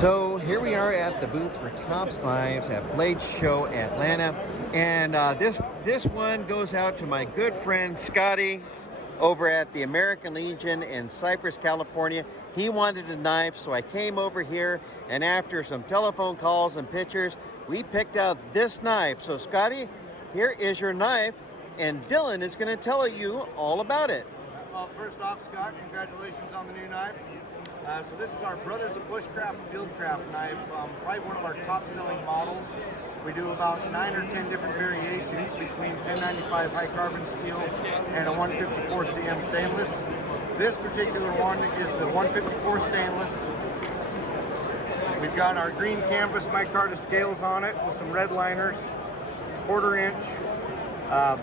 So here we are at the booth for Tops Knives at Blade Show Atlanta, and this one goes out to my good friend Scotty over at the American Legion in Cypress, California. He wanted a knife, so I came over here, and after some telephone calls and pictures, we picked out this knife. So Scotty, here is your knife, and Dylan is going to tell you all about it. Well, first off, Scott, congratulations on the new knife. So this is our Brothers of Bushcraft Fieldcraft knife, probably one of our top-selling models. We do about 9 or 10 different variations between 1095 high carbon steel and a 154 CM stainless. This particular one is the 154 stainless. We've got our green canvas micarta scales on it with some red liners, 1/4 inch.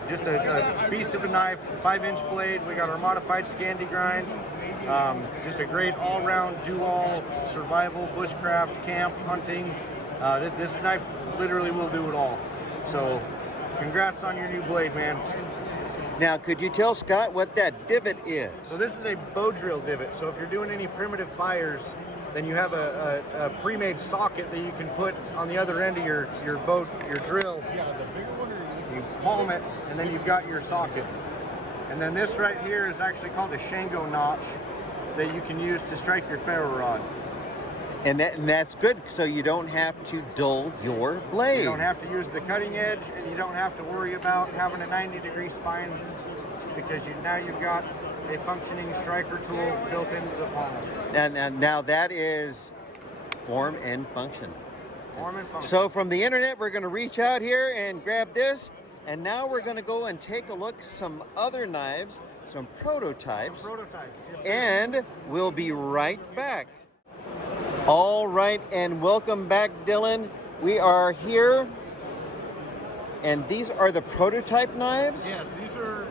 Just a beast of a knife, 5-inch blade. We got our modified Scandi grind. Just a great all-round do-all survival, bushcraft, camp, hunting. This knife literally will do it all. So congrats on your new blade, man. Now, could you tell Scott what that divot is? So this is a bow drill divot. So if you're doing any primitive fires, then you have a pre-made socket that you can put on the other end of your bow, your drill. You palm it, and then you've got your socket. And then this right here is actually called a Shango notch that you can use to strike your ferro rod. And that's good, so you don't have to dull your blade. You don't have to use the cutting edge, and you don't have to worry about having a 90-degree spine, because now you've got a functioning striker tool built into the pommel. And now that is form and function. Form and function. So from the internet, we're going to reach out here and grab this, and now we're going to go and take a look at some other knives, some prototypes. Some prototypes, yes, sir. And we'll be right back. All right, and welcome back, Dylan. We are here, and these are the prototype knives? Yes, these are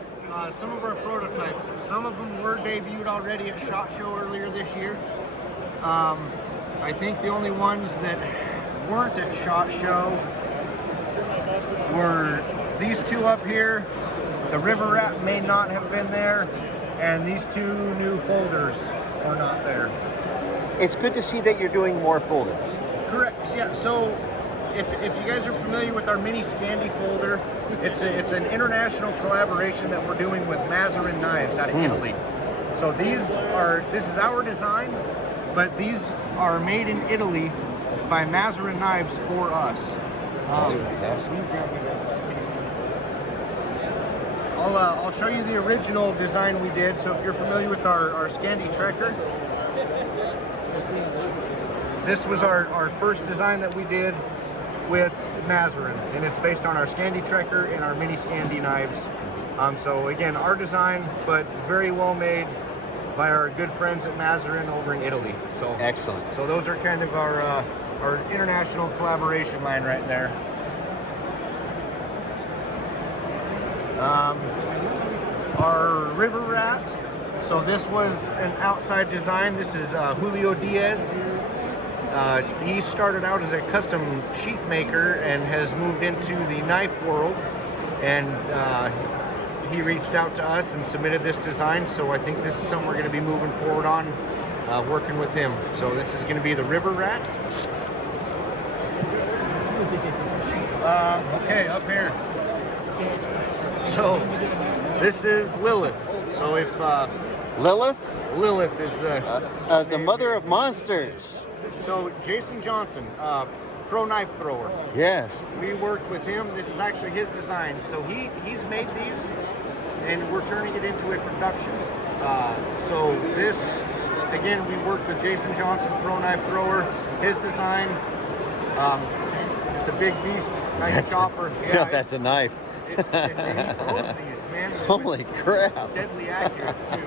some of our prototypes. Some of them were debuted already at SHOT Show earlier this year. I think the only ones that weren't at SHOT Show were these two up here. The River Rat may not have been there, and these two new folders are not there. It's good to see that you're doing more folders. Correct, yeah. So if you guys are familiar with our mini Scandi folder, it's an international collaboration that we're doing with Mazarin Knives out of Italy. So this is our design, but these are made in Italy by Mazarin Knives for us. I'll show you the original design we did. So if you're familiar with our Scandi Trekker, this was our first design that we did with Mazarin, and it's based on our Scandi Trekker and our mini Scandi knives. So again, our design, but very well made by our good friends at Mazarin over in Italy. So excellent. So those are kind of our international collaboration line right there. Our River Rat. So this was an outside design. This is Julio Diaz. He started out as a custom sheath maker and has moved into the knife world, and he reached out to us and submitted this design. So I think this is something we're going to be moving forward on, working with him. So this is going to be the River Rat. Okay, up here. So this is Lilith. So if Lilith is the mother of monsters. So Jason Johnson, pro knife thrower. Yes. We worked with him. This is actually his design. So he's made these, and we're turning it into a production. So this, again, we worked with Jason Johnson, pro knife thrower. His design, just a big beast, nice chopper. Yeah, that's a knife. And he throws these, man. Holy crap. Deadly accurate, too.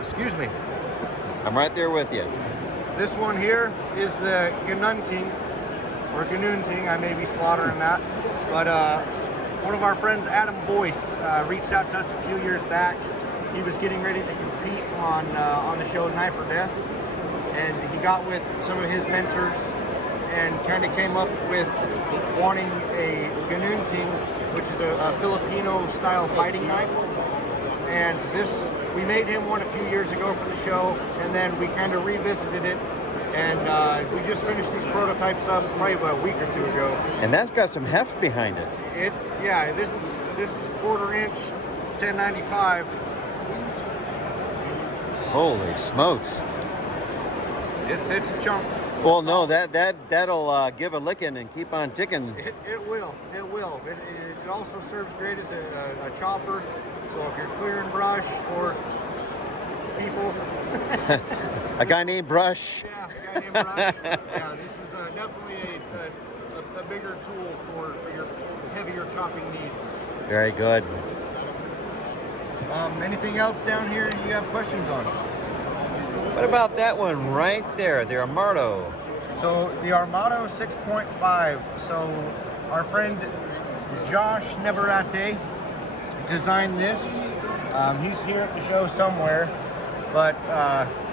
Excuse me. I'm right there with you. This one here is the Gnunting, or Gnunting, I may be slaughtering that. But one of our friends, Adam Boyce, reached out to us a few years back. He was getting ready to compete on the show Knife or Death. And he got with some of his mentors and kind of came up with wanting a Gnunting, which is a Filipino-style fighting knife. And this, we made him one a few years ago for the show, and then we kind of revisited it. And we just finished these prototypes up probably about a week or two ago. And that's got some heft behind it. Yeah, this is a 1/4 inch 1095. Holy smokes! It's a chunk. Well, no, that'll give a licking and keep on ticking. It will. It also serves great as a chopper. So if you're clearing brush or people, a guy named Brush. Yeah, a guy named Brush. Yeah, this is definitely a bigger tool for your heavier chopping needs. Very good. Anything else down here you have questions on? What about that one right there, the Armado? So the Armado 6.5. So our friend Josh Neverate designed this. He's here at the show somewhere, but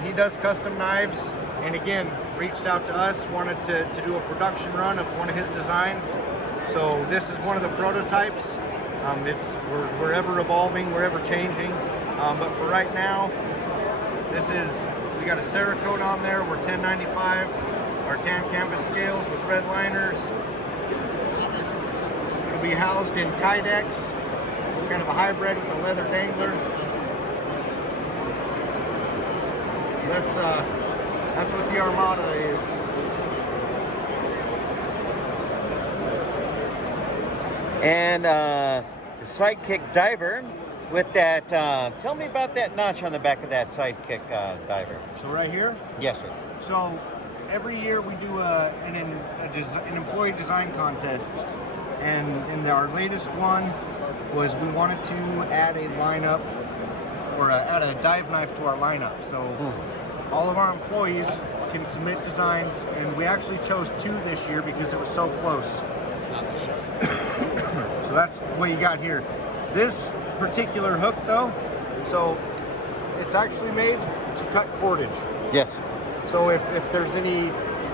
he does custom knives, and again reached out to us, wanted to do a production run of one of his designs. So this is one of the prototypes. We're ever evolving, we're ever changing, but for right now, we got a Cerakote on there. We're 1095, our tan canvas scales with red liners. It'll be housed in Kydex, kind of a hybrid with a leather dangler. So that's what the Armada is. And the Sidekick diver with that, tell me about that notch on the back of that Sidekick diver. So right here? Yes, sir. So every year we do an employee design contest, and our latest one was we wanted to add a lineup, or add a dive knife to our lineup. So all of our employees can submit designs, and we actually chose 2 this year because it was so close. So that's what you got here. This particular hook though, so it's actually made to cut cordage. Yes. So if there's any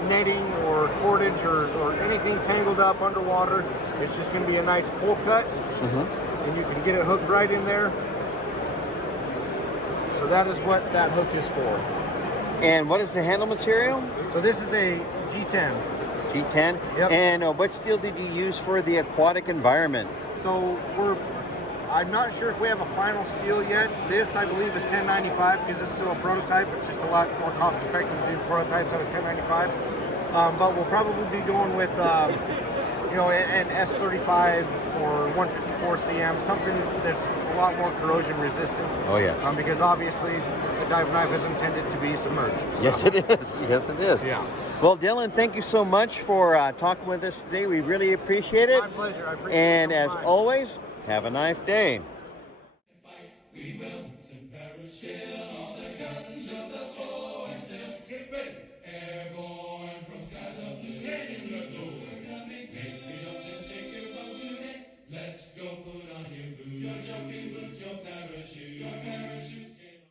netting or cordage or anything tangled up underwater, it's just going to be a nice pull cut, and you can get it hooked right in there. So that is what that hook is for. And what is the handle material? So this is a G10. G10? Yep. And what steel did you use for the aquatic environment? So I'm not sure if we have a final steel yet. This, I believe, is 1095 because it's still a prototype. It's just a lot more cost effective to do prototypes out of 1095. But we'll probably be going with, an S35 or 154 CM, something that's a lot more corrosion resistant. Oh, yeah. Because obviously, the dive knife is intended to be submerged. So. Yes, it is. Yes, it is. Yeah. Well, Dylan, thank you so much for talking with us today. We really appreciate it. My pleasure. I appreciate it. And as always, have a knife day.